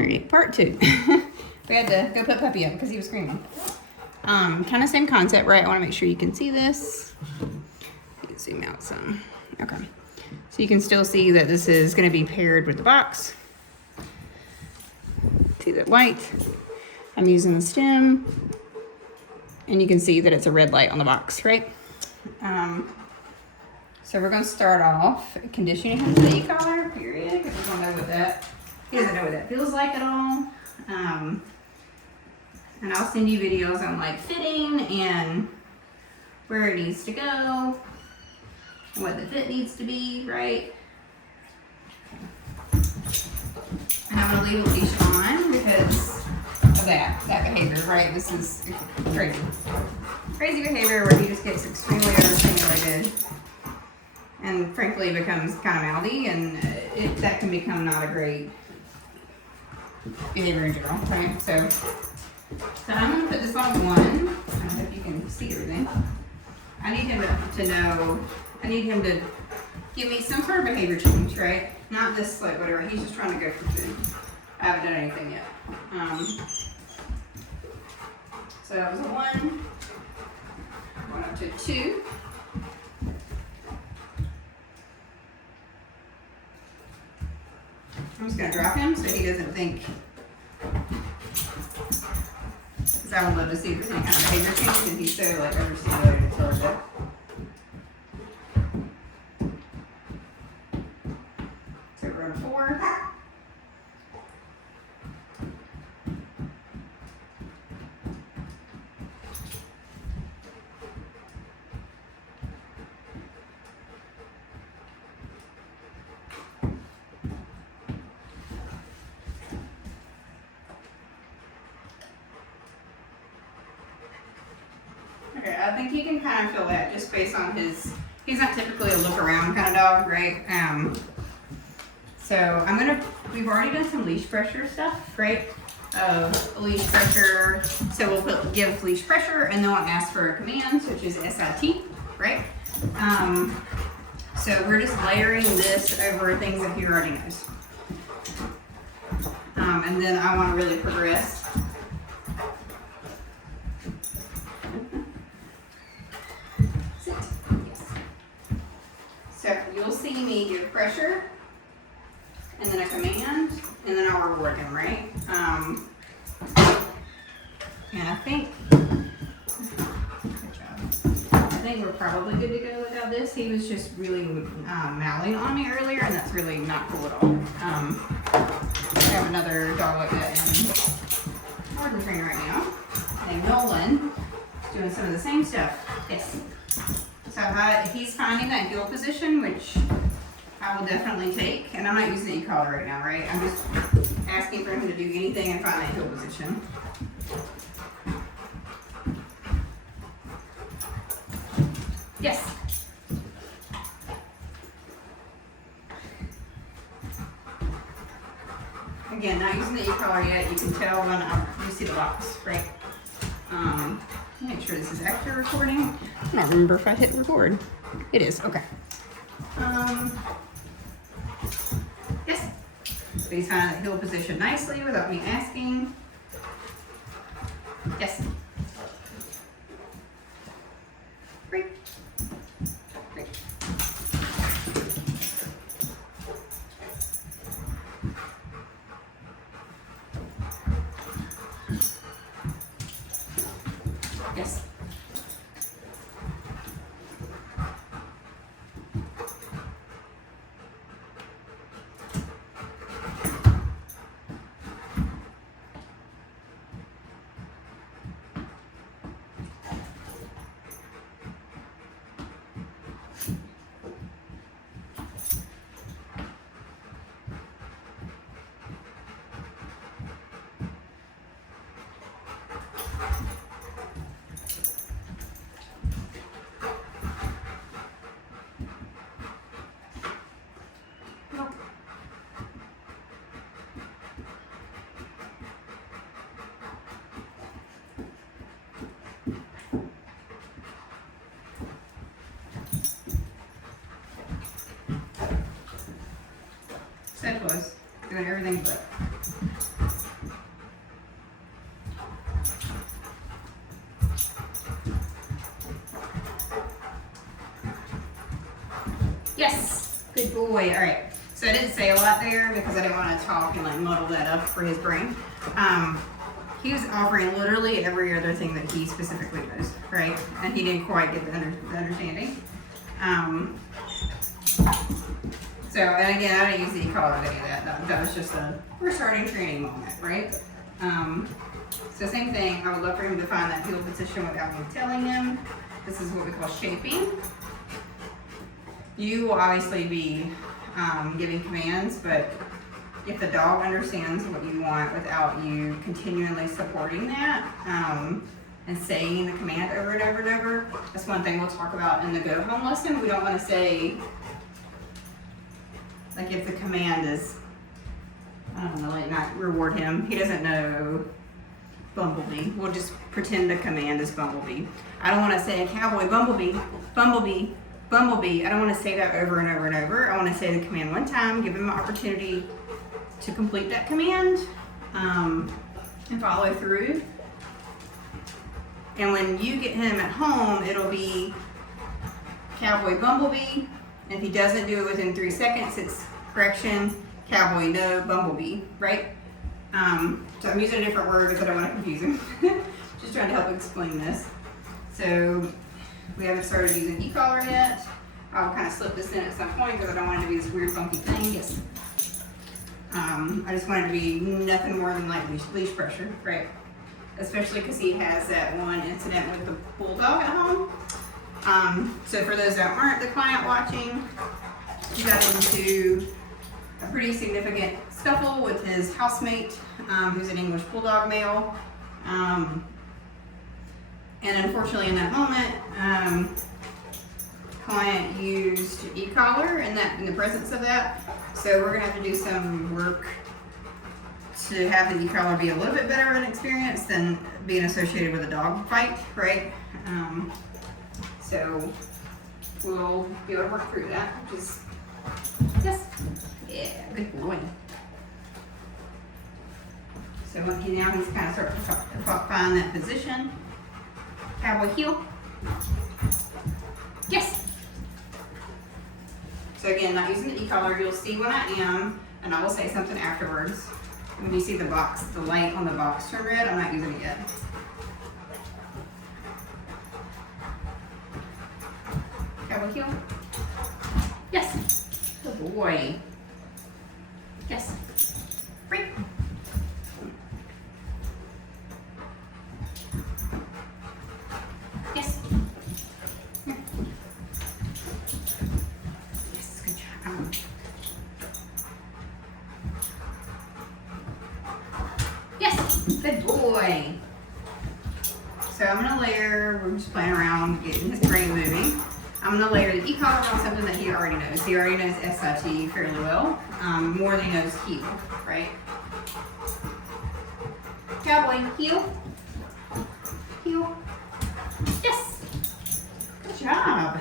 Alright, part 2. We had to go put Puppy up because he was screaming. Kind of same concept, right? I want to make sure you can see this. You can zoom out some. Okay. So you can still see that this is going to be paired with the box. See that light? I'm using the stem. And you can see that it's a red light on the box, right? So we're going to start off conditioning him to the e-collar, period, because we don't know what that, he doesn't know what that feels like at all. And I'll send you videos on like fitting and where it needs to go and what the fit needs to be, right? And I'm going to leave a leash on because of that behavior, right? This is crazy. Crazy behavior where he just gets extremely overstimulated and frankly becomes kind of mouthy, and that can become not a great behavior in general, right? So I'm going to put this on 1. I hope you can see everything. I need him to know, I need him to give me some sort of behavior change, right? Not this, like, whatever. He's just trying to go for food. I haven't done anything yet. So that was a 1. Going up to a 2. I'm just going to drop him so he doesn't think, because I would love to see if there's any kind of behavior change because he's so like overstimulated until it's up. So we're on 4. Okay, I think you can kind of feel that just based on his, he's not typically a look around kind of dog, right? So we've already done some leash pressure stuff, right? Leash pressure, so we'll give leash pressure and then we'll ask for a command, which is SIT, right? So we're just layering this over things that he already knows. And then I want to really progress. So you'll see me give pressure, and then a command, and then I'll reward him, right? And I think, good job. I think we're probably good to go without this. He was just really mowing on me earlier, and that's really not cool at all. I have another dog like that in Northern Trainer right now, named Nolan, doing some of the same stuff. Yes. So he's finding that heel position, which I will definitely take. And I'm not using the e-collar right now, right? I'm just asking for him to do anything and find that heel position. Yes. Again, not using the e-collar yet. You can tell when you see the box, right? Make sure this is actually recording. I don't remember if I hit record. It is, okay. Yes. So he's finding the heel position nicely without me asking. Yes. Great. Great. Yes. Said was doing everything but. boy. All right. So I didn't say a lot there because I didn't want to talk and like muddle that up for his brain. He was offering literally every other thing that he specifically knows, right? And he didn't quite get the understanding. So, and again, I didn't use the e-collar or any of that. That was just we're starting training moment, right? So same thing, I would love for him to find that heel position without me telling him. This is what we call shaping. You will obviously be giving commands, but if the dog understands what you want without you continually supporting that and saying the command over and over and over, that's one thing we'll talk about in the go home lesson. We don't want to say, like if the command is, I don't know, like not reward him. He doesn't know Bumblebee. We'll just pretend the command is Bumblebee. I don't want to say Cowboy, Bumblebee, Bumblebee, Bumblebee. I don't want to say that over and over and over. I want to say the command one time, give him an opportunity to complete that command and follow through. And when you get him at home, it'll be Cowboy, Bumblebee. And if he doesn't do it within 3 seconds, it's correction, Cowboy, no, Bumblebee, right? So I'm using a different word because I don't want to confuse him. Just trying to help explain this. So we haven't started using e-collar yet. I'll kind of slip this in at some point because I don't want it to be this weird funky thing. Yes. I just want it to be nothing more than like leash pressure, right? Especially because he has that one incident with the bulldog at home. So for those that weren't the client watching, he got into a pretty significant scuffle with his housemate, who's an English bulldog male. And unfortunately in that moment, client used e-collar in the presence of that. So we're gonna have to do some work to have the e-collar be a little bit better of an experience than being associated with a dog fight, right? So we'll be able to work through that, which is, yes, yeah, good boy. So now he's kind of starting to find that position. Cowboy heel. Yes. So again, not using the e-collar, you'll see when I am, and I will say something afterwards. When you see the box, the light on the box turn red, I'm not using it yet. Cowboy heel. Yes. Good boy. Yes. Break. Yes. Yes, good job. Yes, good boy. So I'm gonna layer, we're just playing around, getting his brain moving. I'm gonna layer the e-collar on something that he already knows. He already knows SIT fairly well, more than he knows heel, right? Cowboy, heel. Heel. Yes. Good job.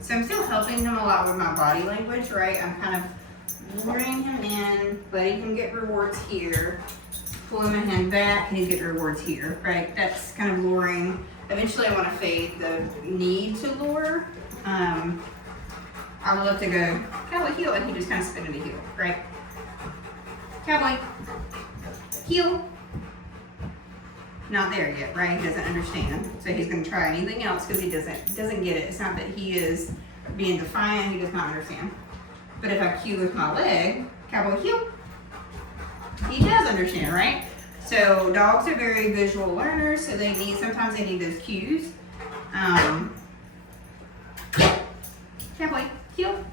So I'm still helping him a lot with my body language, right? I'm kind of luring him in, letting him get rewards here, pulling my hand back, and he's getting rewards here, right? That's kind of luring. Eventually I want to fade the need to lure. I would love to go, Cowboy, heel, and he just kind of spin into heel, right? Cowboy, heel. Not there yet, right? He doesn't understand. So he's going to try anything else because he doesn't get it. It's not that he is being defiant, he does not understand. But if I cue with my leg, Cowboy, heel, he does understand, right? So dogs are very visual learners, so sometimes they need those cues. Cowboy, heel.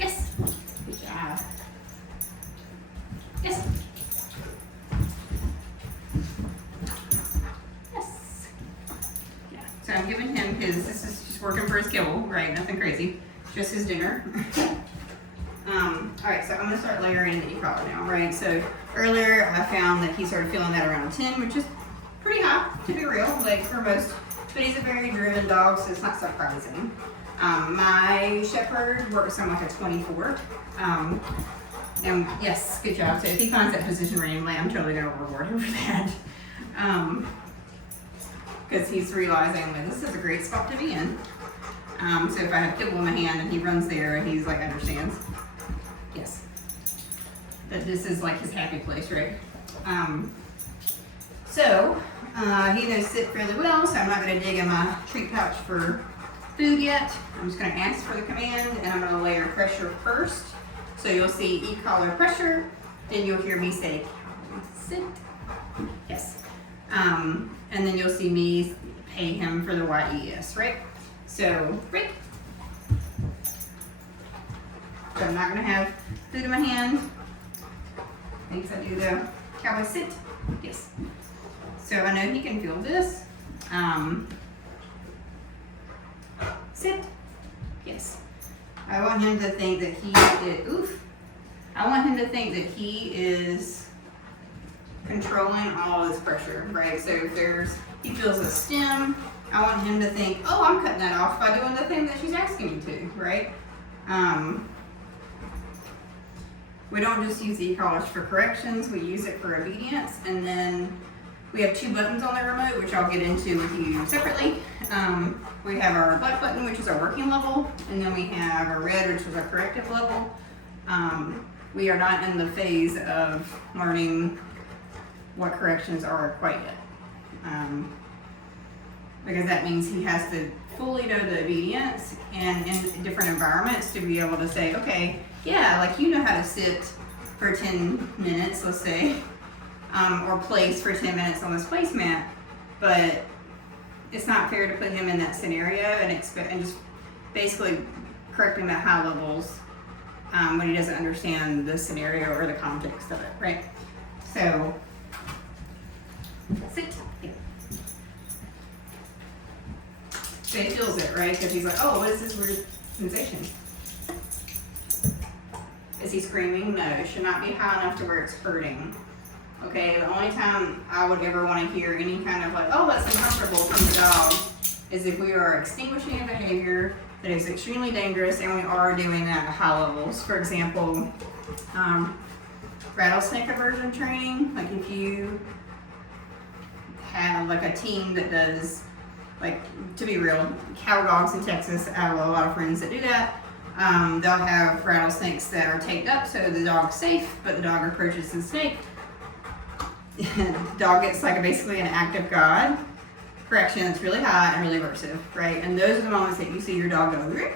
Yes. Good job. Yes. Yes. Yeah. So I'm giving him this is just working for his kibble, right? Nothing crazy. Just his dinner. All right, so I'm gonna start layering the e-collar now, right? So earlier I found that he started feeling that around 10, which is pretty high, to be real, like for most, but he's a very driven dog, so it's not surprising. My shepherd works on like a 24. And yes, good job. So if he finds that position randomly, I'm totally gonna reward him for that. Because he's realizing like this is a great spot to be in. So if I have kibble in my hand and he runs there and he's like understands. Yes. That this is like his happy place, right? He knows sit fairly well, so I'm not going to dig in my treat pouch for food yet. I'm just going to ask for the command, and I'm going to layer pressure first. So you'll see e-collar pressure, then you'll hear me say, sit. Yes. And then you'll see me pay him for the YES, right? So, break. So I'm not going to have food in my hand. Thanks, I do the cowboy sit. Yes. So I know he can feel this. Sit. Yes. I want him to think that he is, I want him to think that he is controlling all this pressure, right? So if he feels a stem, I want him to think, oh, I'm cutting that off by doing the thing that she's asking me to, right? We don't just use e-collars for corrections, we use it for obedience, and then we have 2 buttons on the remote, which I'll get into with you separately. We have our black button, which is our working level, and then we have our red, which is our corrective level. We are not in the phase of learning what corrections are quite yet. Because that means he has to fully know the obedience and in different environments to be able to say, okay, yeah, like you know how to sit for 10 minutes, let's say, or place for 10 minutes on this placemat, but it's not fair to put him in that scenario and just basically correct him at high levels when he doesn't understand the scenario or the context of it, right? So, sit. Yeah. So he feels it, right? Because he's like, oh, what is this weird sensation? Is he screaming? No, it should not be high enough to where it's hurting. Okay, the only time I would ever want to hear any kind of like, oh, that's uncomfortable from the dog is if we are extinguishing a behavior that is extremely dangerous and we are doing that at high levels. For example, rattlesnake aversion training. Like if you have like a team that does, like, to be real, cow dogs in Texas, I have a lot of friends that do that. They'll have rattlesnakes that are taped up so the dog's safe, but the dog approaches the snake. The dog gets like basically an active guard correction that's really high and really aversive, right? And those are the moments that you see your dog go,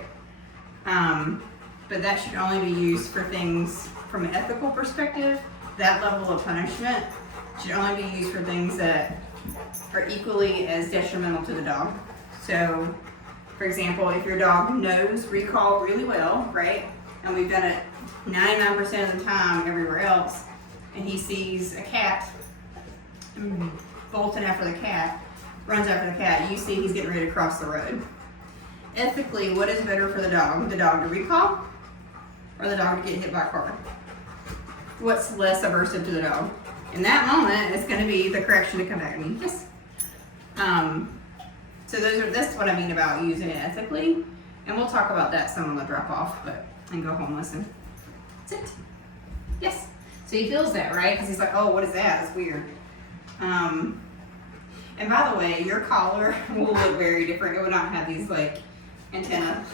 but that should only be used for things from an ethical perspective. That level of punishment should only be used for things that are equally as detrimental to the dog. So, for example, if your dog knows recall really well, right? And we've done it 99% of the time everywhere else, and he sees a cat bolting after the cat, runs after the cat, you see he's getting ready to cross the road. Ethically, what is better for the dog? The dog to recall or the dog to get hit by a car? What's less aversive to the dog? In that moment, it's going to be the correction to come back and be, yes. So that's what I mean about using it ethically. And we'll talk about that some on the drop off, and go home listen. Sit. Yes. So he feels that, right? Because he's like, oh, what is that? It's weird. And by the way, your collar will look very different. It will not have these like antenna.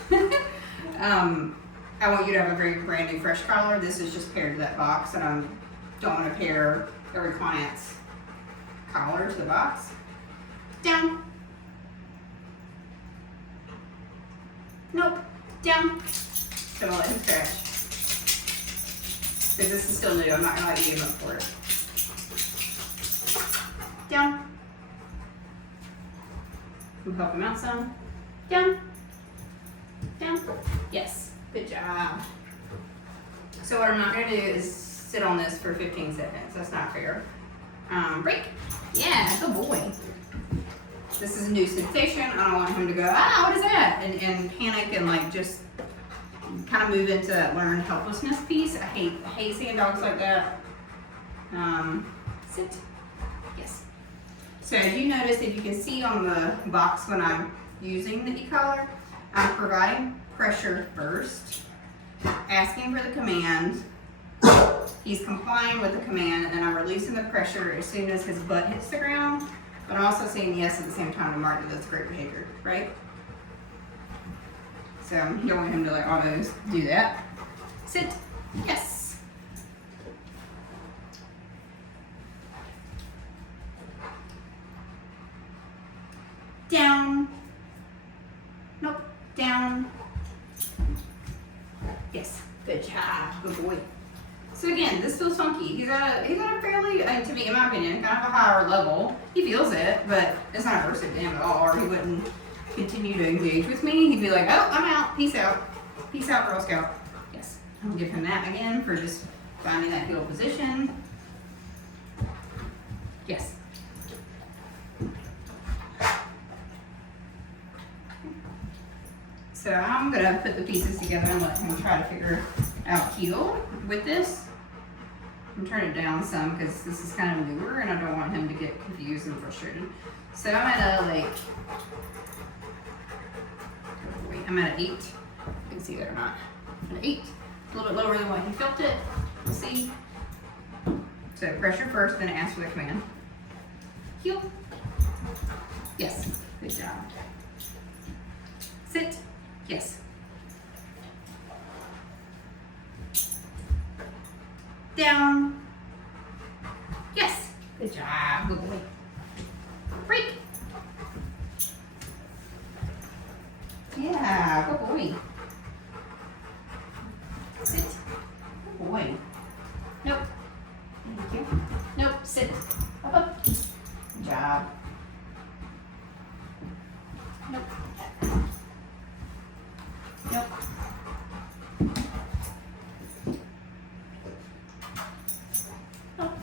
I want you to have a very brand new fresh collar. This is just paired to that box, and I don't want to pair every client's collar to the box. Down. Nope. Down. So I'll let him scratch. Because this is still new. I'm not going to let you give him up for it. Down. We'll help him out some. Down. Down. Yes. Good job. So what I'm not going to do is sit on this for 15 seconds. That's not fair. Break. Yeah, good boy. This is a new sensation. I don't want him to go, what is that? And panic and like just kind of move into that learned helplessness piece. I hate seeing dogs like that. Sit. Yes. So as you notice, if you can see on the box when I'm using the e-collar, I'm providing pressure first, asking for the command. He's complying with the command, and then I'm releasing the pressure as soon as his butt hits the ground. But I'm also saying yes at the same time to mark that that's great behavior, right? So you don't want him to like auto do that. Sit. Yes. Down. Nope. Down. Yes. Good job. Good boy. So again, this feels funky. He's at a fairly, to me, in my opinion, kind of a higher level. He feels it, but it's not aversive to him at all, or he wouldn't continue to engage with me. He'd be like, oh, I'm out. Peace out. Peace out, Girl Scout. Yes. I'll give him that again for just finding that heel position. Yes. So I'm gonna put the pieces together and let him try to figure out heel with this. I'm turning it down some because this is kind of newer and I don't want him to get confused and frustrated. So I'm at I'm at an 8. You can see that or not. An 8. A little bit lower than what he felt it. We'll see. So pressure first, then ask for the command. Heel. Yes. Good job. Sit. Yes. Down. Yes. Good job. Good boy. Break. Yeah. Good boy. Sit. Good boy. Nope. Thank you. Nope. Sit. Up, up. Good job. Nope. Nope. Nope.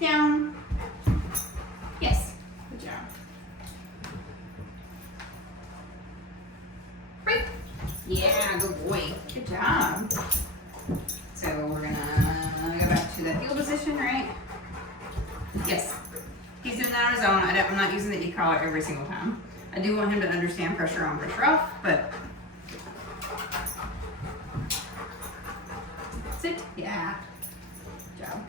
Down. Yes. Good job. Break. Yeah, good boy. Good job. So we're gonna go back to that heel position, right? Yes. He's doing that on his own. I'm not using the e-collar every single time. I do want him to understand pressure on, pressure off, but sit. Yeah. Good job.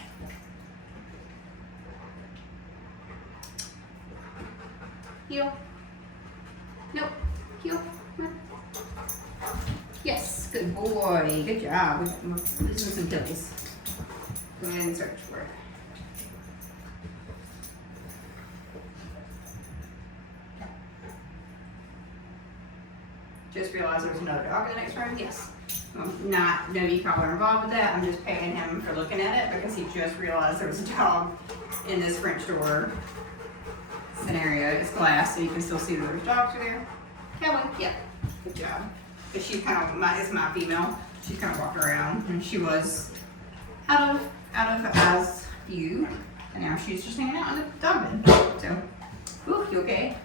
Heel. Nope. Heel. Yes. Good boy. Good job. We're losing some killies. Go ahead and search for it. Just realized there's another dog in the next room. Yes. Not no e-collar involved with that. I'm just paying him for looking at it because he just realized there was a dog in this French door scenario. It's glass, so you can still see that there's dogs there. Cowboy. Yep. Good job. But she's kind of it's my female. She's kind of walking around, and she was out of eyes view, and now she's just hanging out in the dog bed. So, whew, you okay?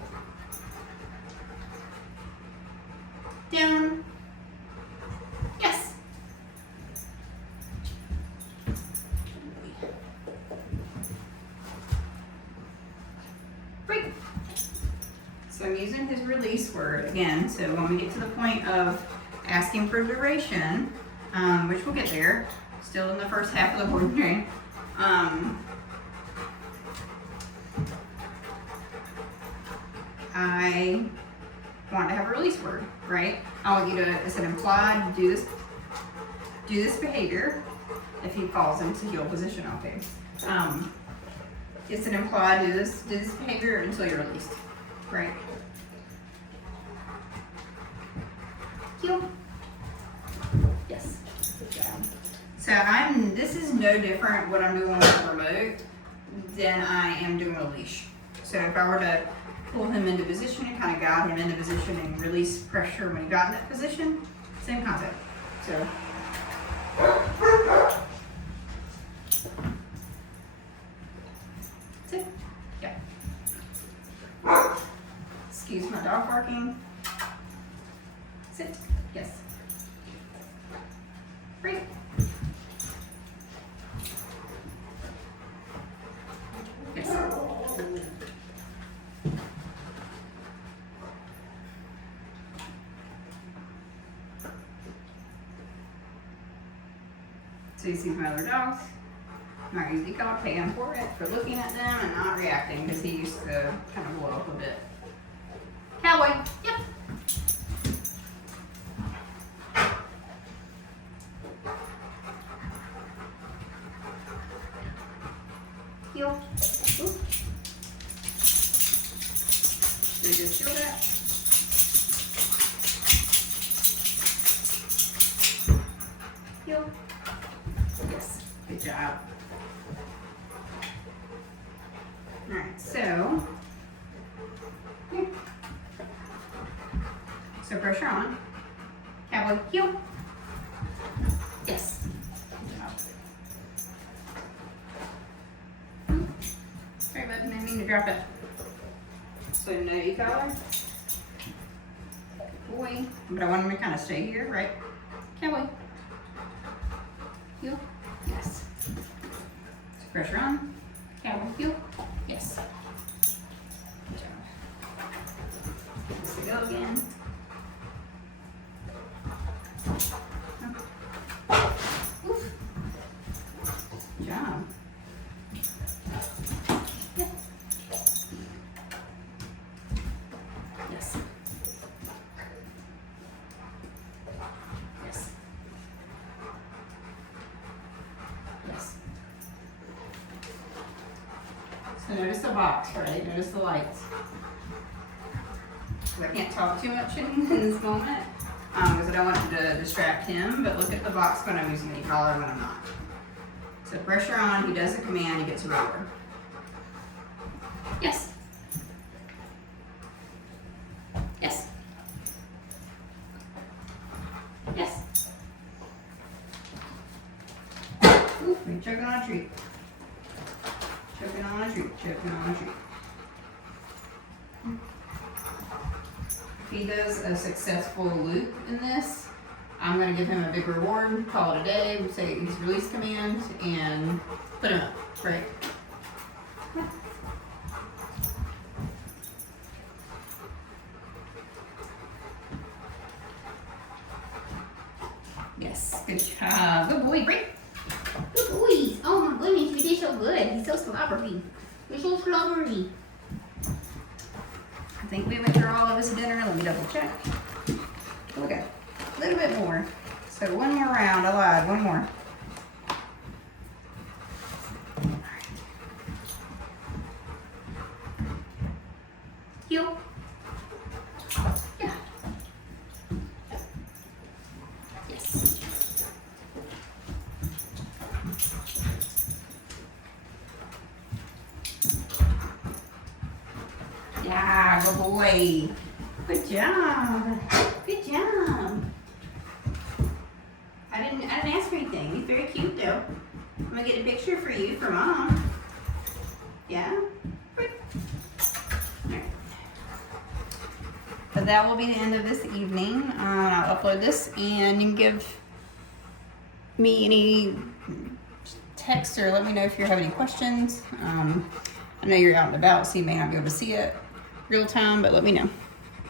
Down. Yes. Break. So I'm using his release word again. So when we get to the point of asking for duration, which we'll get there, still in the first half of the board game, I want to have a release word, right? I want you to, it's an implied, do this behavior if he falls into heel position, okay. It's an implied, do this behavior until you're released, right? Heel. Yes, good job. So this is no different what I'm doing with the remote than I am doing a leash. So if I were to pull him into position and kind of guide him into position and release pressure when he got in that position, same concept. So. Sit. Yeah. Excuse my dog barking. Sit. Yes. Breathe. Yes. So you see my other dogs. Not usually caught paying for it, for looking at them and not reacting because he used to kind of blow up a bit. Cowboy. Yep. Heel. Oop. Should we just feel that? Heel. Yes. Good job. All right, so here. So pressure on. Cowboy, heel. Yes. Good job. Sorry, bud, didn't mean to drop it. So no e-collar. Good boy. But I want him to kind of stay here, right? Cowboy. Heel. Yes. So pressure on. Cowboy, heel. Yes. Good job. Let's go again. Oof. Good job. Yep. Yes. Yes. Yes. So notice the box, right? Notice the lights. I can't talk too much in this moment because I don't want to distract him, but look at the box when I'm using the collar and when I'm not. So pressure on, he does a command, he gets lower. Yes. Yes. Yes. Ooh, you're choking on a treat. Choking on a treat, choking on a treat. If he does a successful loop in this, I'm going to give him a big reward, call it a day, say he's release command, and put him up, right? Yes, good job. Good boy, break. Good boy. Oh my goodness, you did so good. He's so slobbery. You're so slobbery. I think we went through all of his dinner. Let me double check. Okay, a little bit more. So one more round. I lied. One more. Heel. Yeah. Yes. Yeah, good boy. Good job. Good job. I didn't ask for anything. He's very cute though. I'm gonna get a picture for you for Mom. Yeah? Right. Alright. So that will be the end of this evening. I'll upload this and you can give me any text or let me know if you have any questions. I know you're out and about, so you may not be able to see it real time, but let me know.